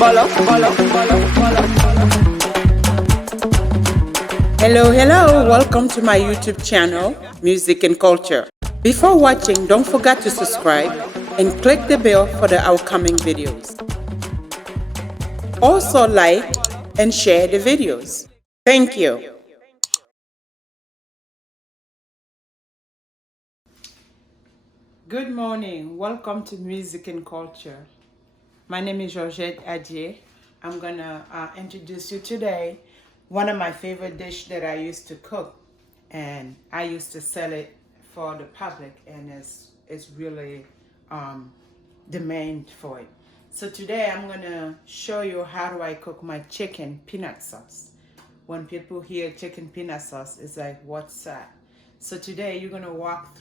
Hello, welcome to my YouTube channel, Music and Culture. Before watching, don't forget to subscribe and click the bell for the upcoming videos. Also like and share the videos. Thank you. Good morning, welcome to Music and Culture. My name is Georgette Adjie. I'm gonna introduce you today one of my favorite dish that I used to cook, and I used to sell it for the public, and it's really demand for it. So today I'm gonna show you how do I cook my chicken peanut sauce. When people hear chicken peanut sauce, it's like, what's that? So today I'm gonna walk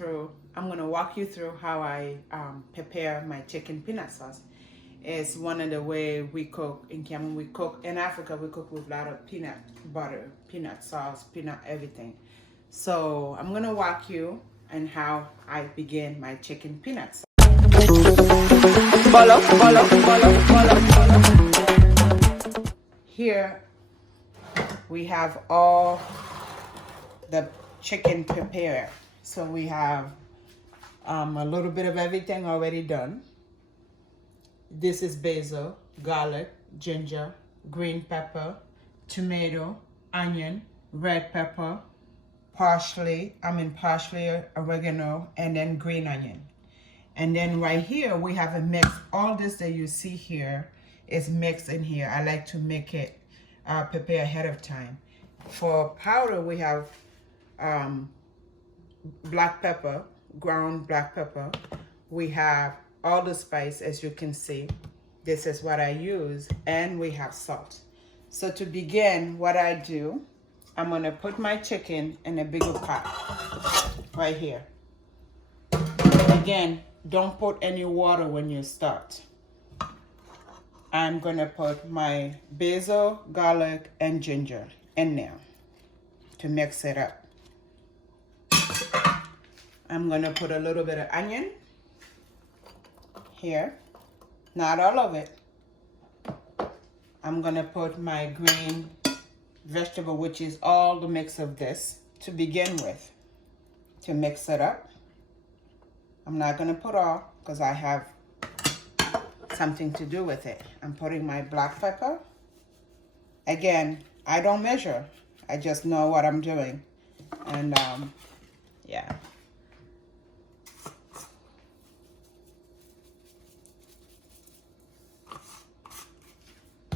you through how I prepare my chicken peanut sauce. It's one of the way we cook in Cameroon. We cook in Africa. We cook with a lot of peanut butter, peanut sauce, peanut everything. So I'm gonna walk you on how I begin my chicken peanut sauce. Here we have all the chicken prepared. So we have a little bit of everything already done. This is basil, garlic, ginger, green pepper, tomato, onion, red pepper, parsley, oregano, and then green onion. And then right here we have a mix. All this that you see here is mixed in here. I like to make it prepare ahead of time. For powder we have black pepper, ground black pepper. We have all the spice, as you can see. This is what I use, and we have salt. So to begin, what I do, I'm gonna put my chicken in a bigger pot right here. Again, don't put any water when you start. I'm gonna put my basil, garlic, and ginger in there to mix it up. I'm gonna put a little bit of onion here, not all of it. I'm gonna put my green vegetable, which is all the mix of this to begin with, to mix it up. I'm not gonna put all because I have something to do with it. I'm putting my black pepper. Again, I don't measure, I just know what I'm doing. And yeah.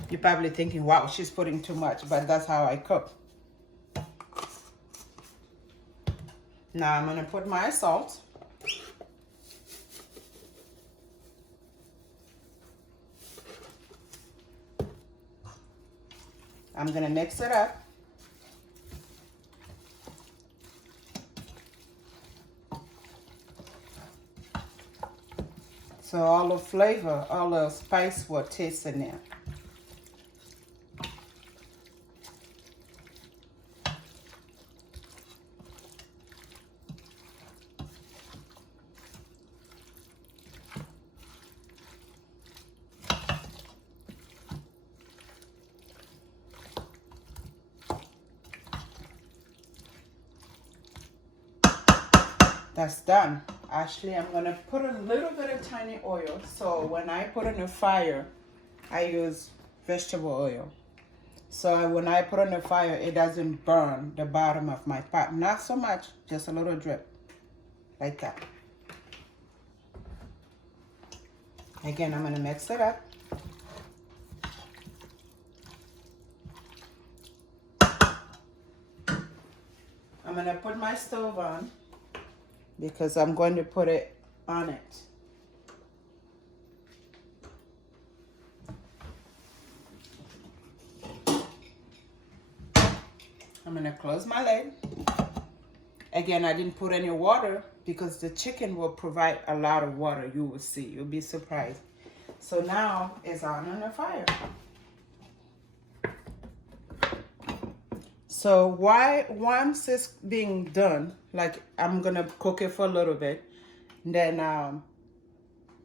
You're probably thinking, wow, she's putting too much, but that's how I cook. Now I'm gonna put my salt. I'm gonna mix it up. So all the flavor, all the spice will taste in there. That's done. Actually, I'm gonna put a little bit of tiny oil. So when I put in the fire, I use vegetable oil. So when I put on the fire, it doesn't burn the bottom of my pot. Not so much, just a little drip, like that. Again, I'm gonna mix it up. I'm gonna put my stove on because I'm going to put it on it. I'm gonna close my lid. Again, I didn't put any water because the chicken will provide a lot of water. You will see, you'll be surprised. So now it's on the fire. So once it's being done, like I'm gonna cook it for a little bit, then I'm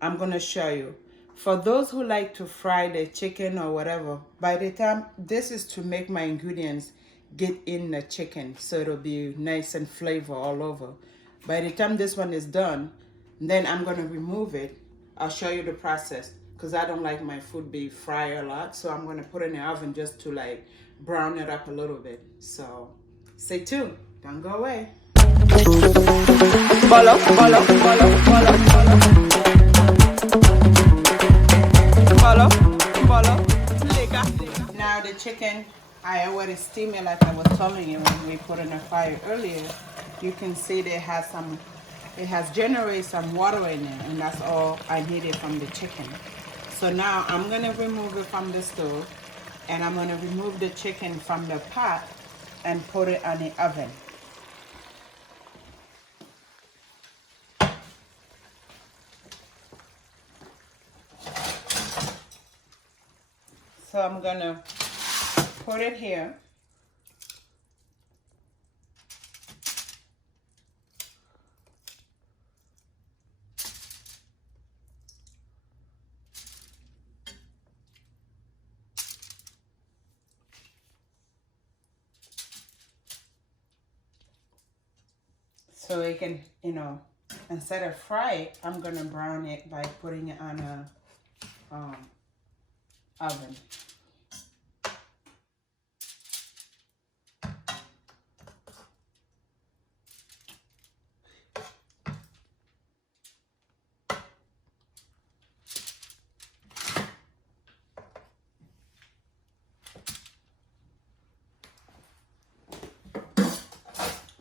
gonna show you. For those who like to fry the chicken or whatever, by the time, this is to make my ingredients get in the chicken so it'll be nice and flavor all over. By the time this one is done, then I'm gonna remove it. I'll show you the process because I don't like my food be fried a lot, so I'm gonna put it in the oven just to like brown it up a little bit. So stay tuned, don't go away. Follow, follow, follow, follow, follow. Follow, follow. Now the chicken, I already steamed it like I was telling you when we put in the fire earlier. You can see it has generated some water in it, and that's all I needed from the chicken. So now I'm gonna remove it from the stove, and I'm gonna remove the chicken from the pot and put it on the oven. So I'm gonna put it here. So it can, you know, instead of fry it, I'm gonna brown it by putting it on a oven.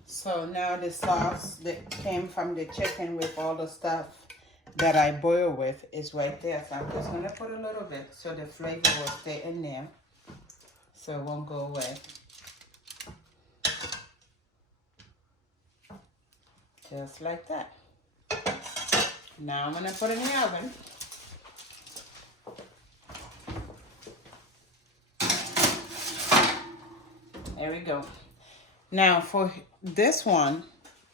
So now the sauce that came from the chicken with all the stuff that I boil with is right there. So I'm just gonna put a little bit so the flavor will stay in there, so it won't go away. Just like that. Now I'm gonna put it in the oven. There we go. Now for this one,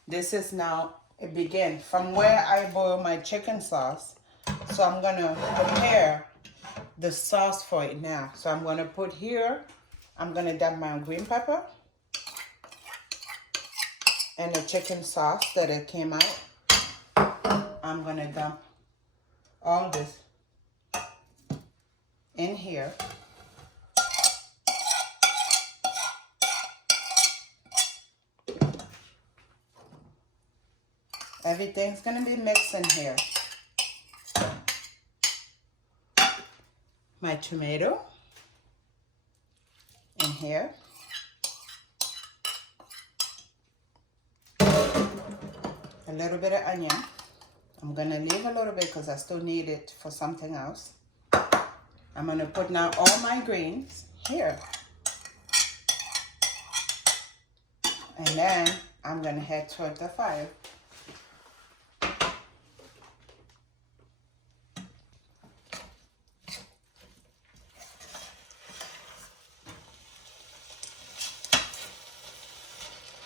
this is now, it begin from where I boil my chicken sauce. So I'm gonna prepare the sauce for it now. So I'm gonna put here, I'm gonna dab my green pepper and the chicken sauce that it came out. I'm gonna dump all this in here. Everything's gonna be mixed in here. My tomato in here. A little bit of onion. I'm gonna leave a little bit because I still need it for something else. I'm gonna put now all my greens here. And then I'm gonna head toward the fire.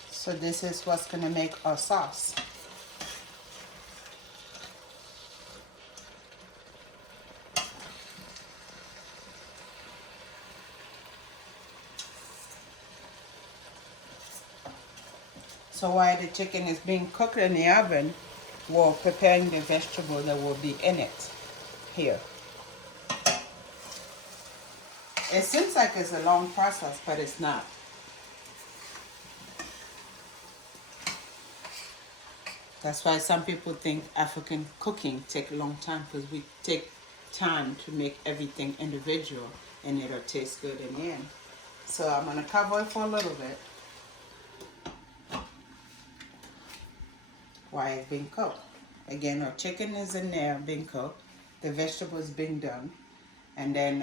So this is what's gonna make our sauce. So while the chicken is being cooked in the oven, we're preparing the vegetable that will be in it here. It seems like it's a long process, but it's not. That's why some people think African cooking take a long time, because we take time to make everything individual and it'll taste good in the end. So I'm gonna cover it for a little bit while it's being cooked. Again, our chicken is in there being cooked, the vegetables being done, and then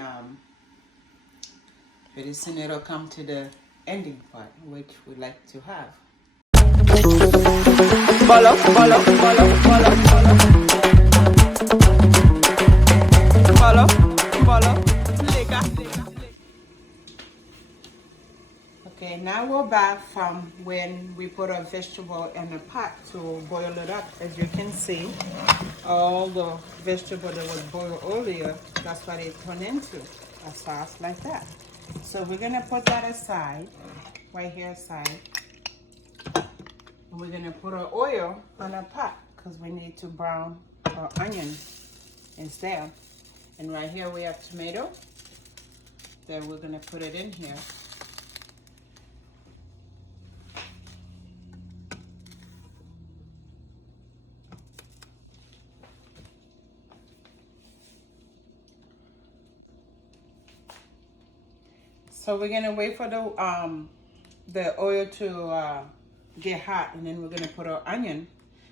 pretty soon it'll come to the ending part, which we like to have. Follow, follow, follow, follow, follow. Follow, follow. Okay, Okay, now we're back from when we put our vegetable in the pot to boil it up. As you can see, all the vegetable that was boiled earlier, that's what it turned into, a sauce like that. So we're gonna put that aside, right here aside. And we're gonna put our oil on our pot because we need to brown our onion instead. And right here we have tomato. Then we're gonna put it in here. So we're gonna wait for the oil to get hot, and then we're gonna put our onion.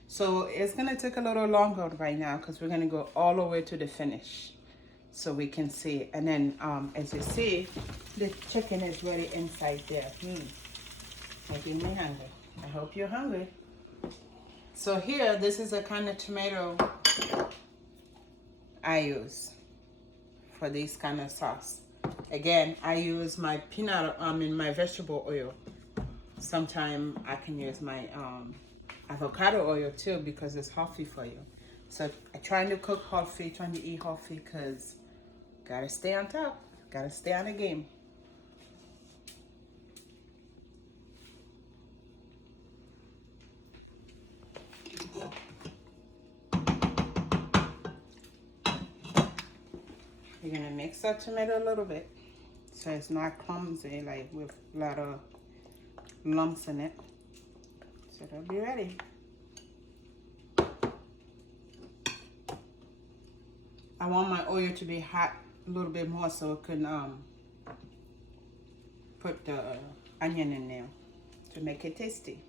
So it's gonna take a little longer right now because we're gonna go all the way to the finish, so we can see. And then as you see, the chicken is ready inside there. Making me hungry. I hope you're hungry. So here, this is the kind of tomato I use for this kind of sauce. Again, I use my my vegetable oil. Sometimes I can use my avocado oil too because it's healthy for you. So I'm trying to cook healthy, trying to eat healthy because gotta stay on top, gotta stay on the game. You're gonna mix our tomato a little bit so it's not clumsy, like with a lot of lumps in it. So it'll be ready. I want my oil to be hot a little bit more so it can put the onion in there to make it tasty.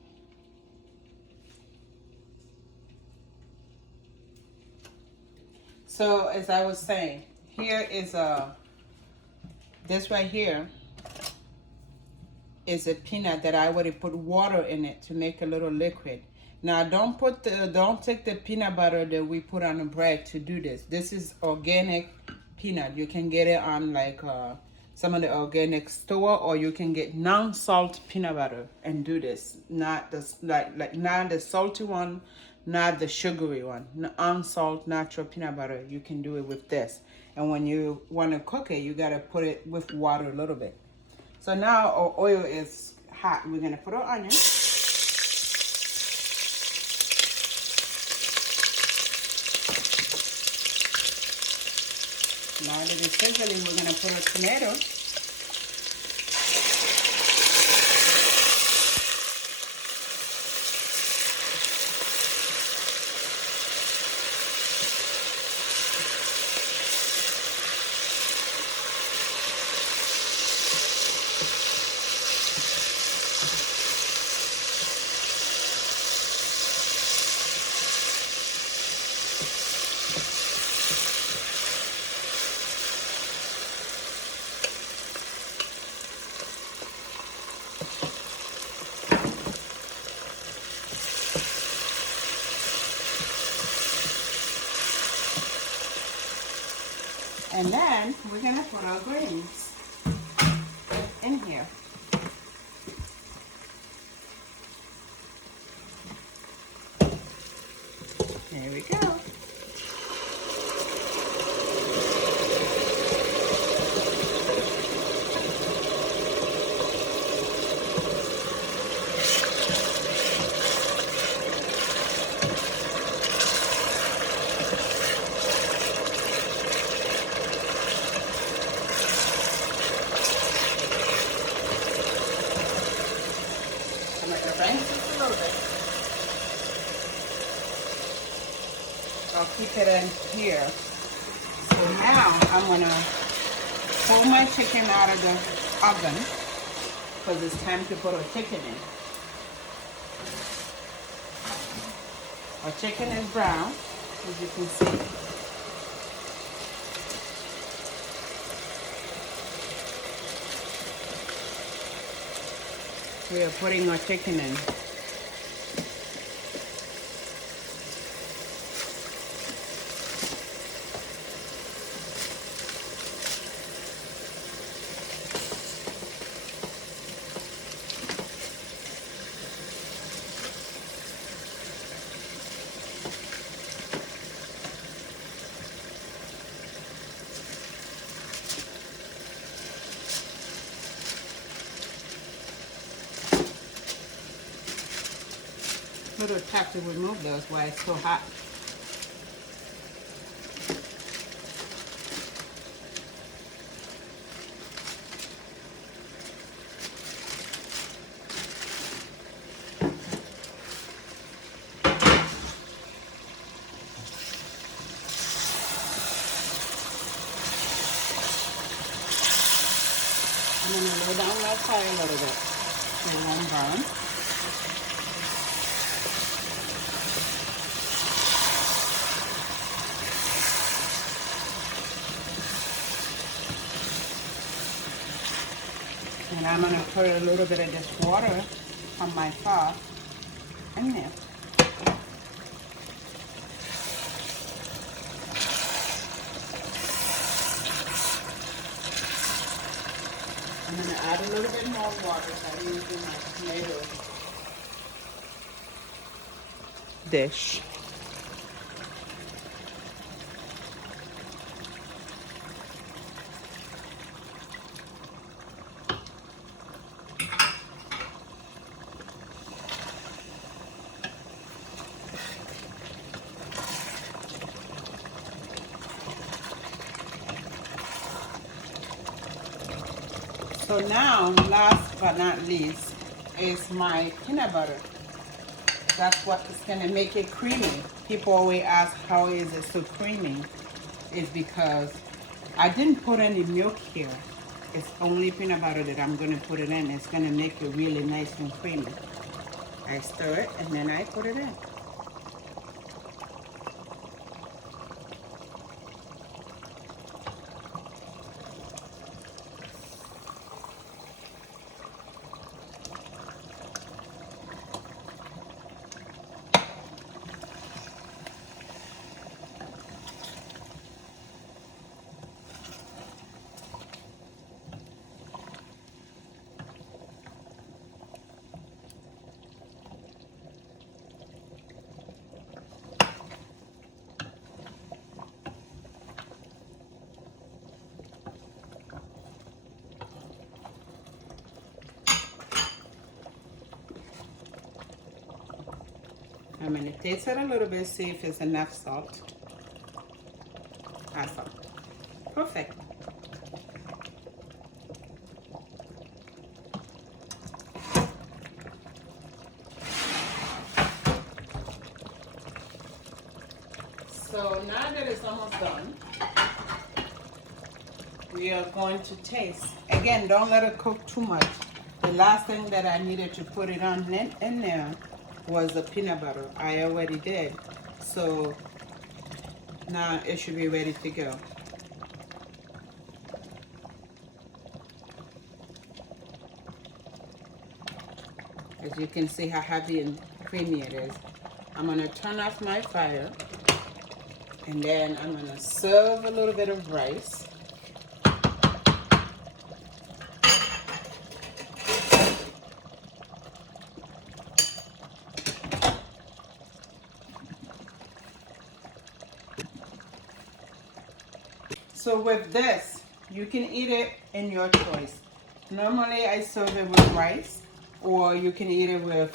So as I was saying, here is this right here is a peanut that I already put water in it to make a little liquid. Now don't take the peanut butter that we put on the bread to do this. This is organic peanut. You can get it on like some of the organic store, or you can get non-salt peanut butter and do this. Not the not the salty one, not the sugary one. Non-salt natural peanut butter. You can do it with this. And when you want to cook it, you gotta put it with water a little bit. So now our oil is hot. We're gonna put our onion. Now that it's sizzling, we're gonna put our tomato. And then we're gonna put our greens in here. There we go. Just a little bit. I'll keep it in here. So now I'm gonna pull my chicken out of the oven because it's time to put our chicken in. Our chicken is brown, as you can see. We are putting our chicken in. sort of have to remove those while it's so hot. I'm going to lower down my fire a little bit so it won't burn. And I'm going to put a little bit of this water from my sauce in there. I'm going to add a little bit more water so I'm using my tomato dish. So now, last but not least, is my peanut butter. That's what is going to make it creamy. People always ask, how is it so creamy? It's because I didn't put any milk here. It's only peanut butter that I'm going to put it in. It's going to make it really nice and creamy. I stir it and then I put it in. I'm going to taste it a little bit, see if it's enough salt. Awesome. Perfect. So now that it's almost done, we are going to taste. Again, don't let it cook too much. The last thing that I needed to put it on in there was the peanut butter. I already did. So now it should be ready to go. As you can see how heavy and creamy it is. I'm going to turn off my fire. And then I'm going to serve a little bit of rice. So with this, you can eat it in your choice. Normally I serve it with rice, or you can eat it with,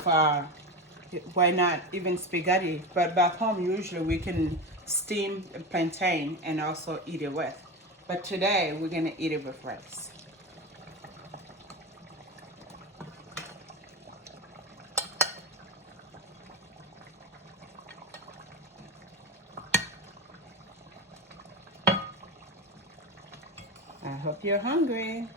why not, even spaghetti. But back home, usually we can steam plantain and also eat it with. But today, we're gonna eat it with rice. I hope you're hungry.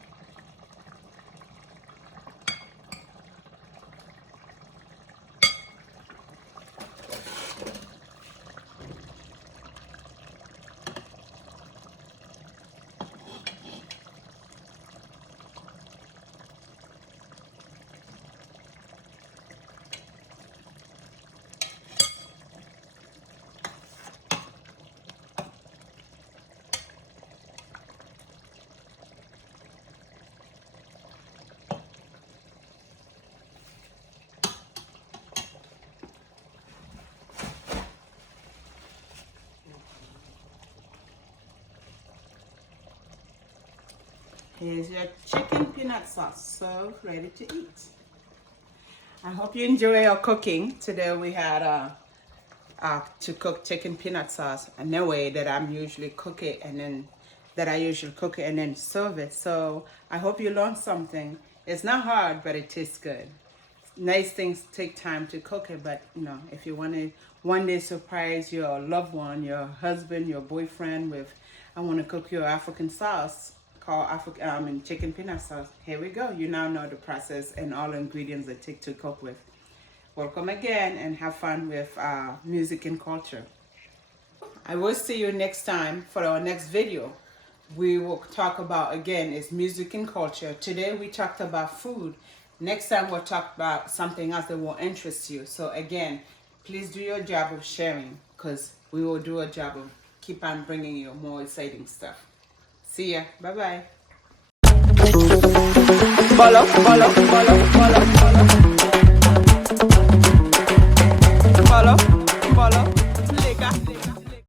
Here's your chicken peanut sauce, served, ready to eat. I hope you enjoy our cooking. Today we had to cook chicken peanut sauce in the way that I'm usually cook it and then serve it. So I hope you learned something. It's not hard, but it tastes good. Nice things take time to cook it, but you know, if you want to one day surprise your loved one, your husband, your boyfriend with, I want to cook your African sauce called African chicken peanut sauce. Here we go. You now know the process and all the ingredients it takes to cook with. Welcome again and have fun with music and culture. I will see you next time for our next video. We will talk about, again, is music and culture. Today we talked about food. Next time we'll talk about something else that will interest you. So again, please do your job of sharing, because we will do a job of keep on bringing you more exciting stuff. See ya. Bye-bye. Follow.